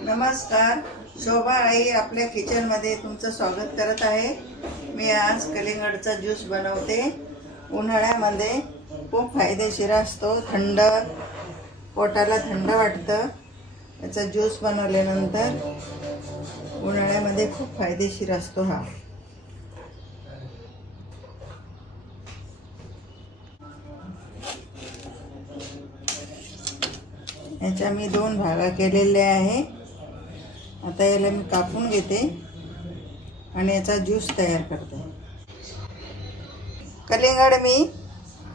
नमस्कार, शोभा आई आपल्या किचनमध्ये तुमचं स्वागत करत आहे। मी आज कलिंगडचा ज्यूस बनवते। उन्हाळ्यामध्ये खूप फायदेशीर असतो, थंड पोटाला थंड वाटतं। याचा ज्यूस बनवल्यानंतर उन्हाळ्यामध्ये खूप फायदेशीर असतो हा। याच्या मी 2 भाग केलेले आहे। आता याला मी कापून घेते आणि याचा ज्यूस तयार करते। कलिंगड मी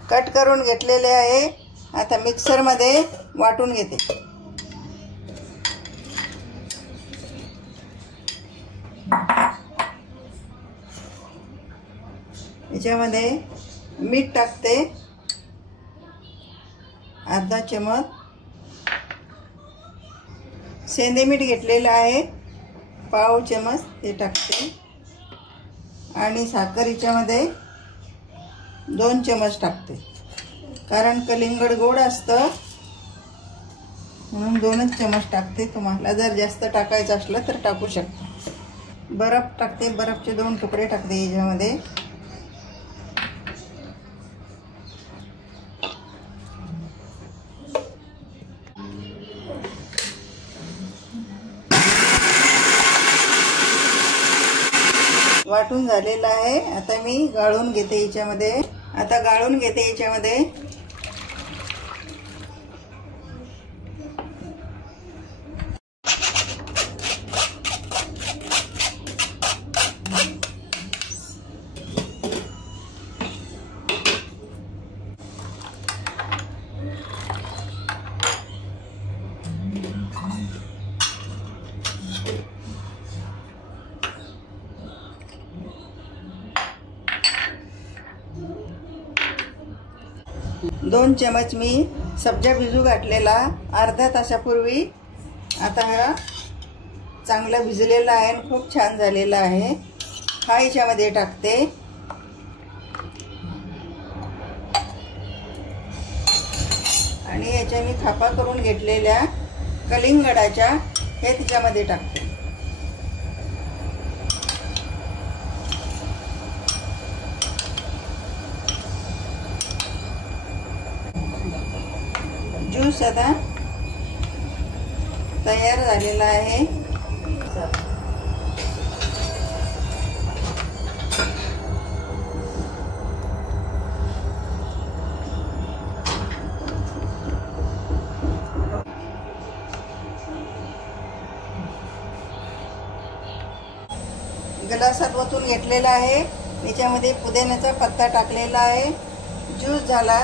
कट करून घेतलेले आहे। आता मिक्सर मध्ये वाटून घेते। याच्यामध्ये मीठ टाकते, अर्धा चमच सेंधे मीठ घेतलेलं आहे, पाव चमच ते टाकते आणि साखर याच्यामध्ये 2 चमच टाकते, कारण कलिंगड गोड असतं म्हणून 2च चमच टाकते। तुम्हाला जर जास्त टाकायचं असलं तर टाकू शकता। बर्फ टाकते, बर्फचे 2 तुकडे टाकते याच्यामध्ये। वाटून झालेला आहे। आता मी गाळून घेते याच्यामध्ये। दोन चमच मी सब्जा भिजू घातलेला अर्ध्या तासापूर्वी। आता हा चांगला भिजलेला आहे आणि खूप छान झालेला आहे। हा याच्यामध्ये टाकते आणि याच्या मी खापा करून घेतलेल्या कलिंगडाच्या हे त्याच्यामध्ये टाकते। ज्यूस आता तयार झालेला आहे। ग्लासात ओतून घेतलेला आहे। याच्यामध्ये पुदिन्याचा पत्ता टाकलेला आहे। ज्यूस झाला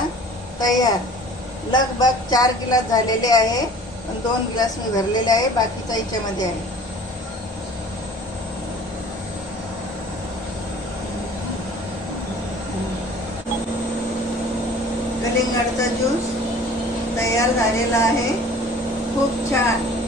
तयार। लगभग 4 गिलास झालेले आहे, पण 2 गिलास मी भरलेले आहे, बाकीचा याच्यामध्ये आहे। कलिंगडचा ज्यूस तयार झालेला आहे, खूप छान।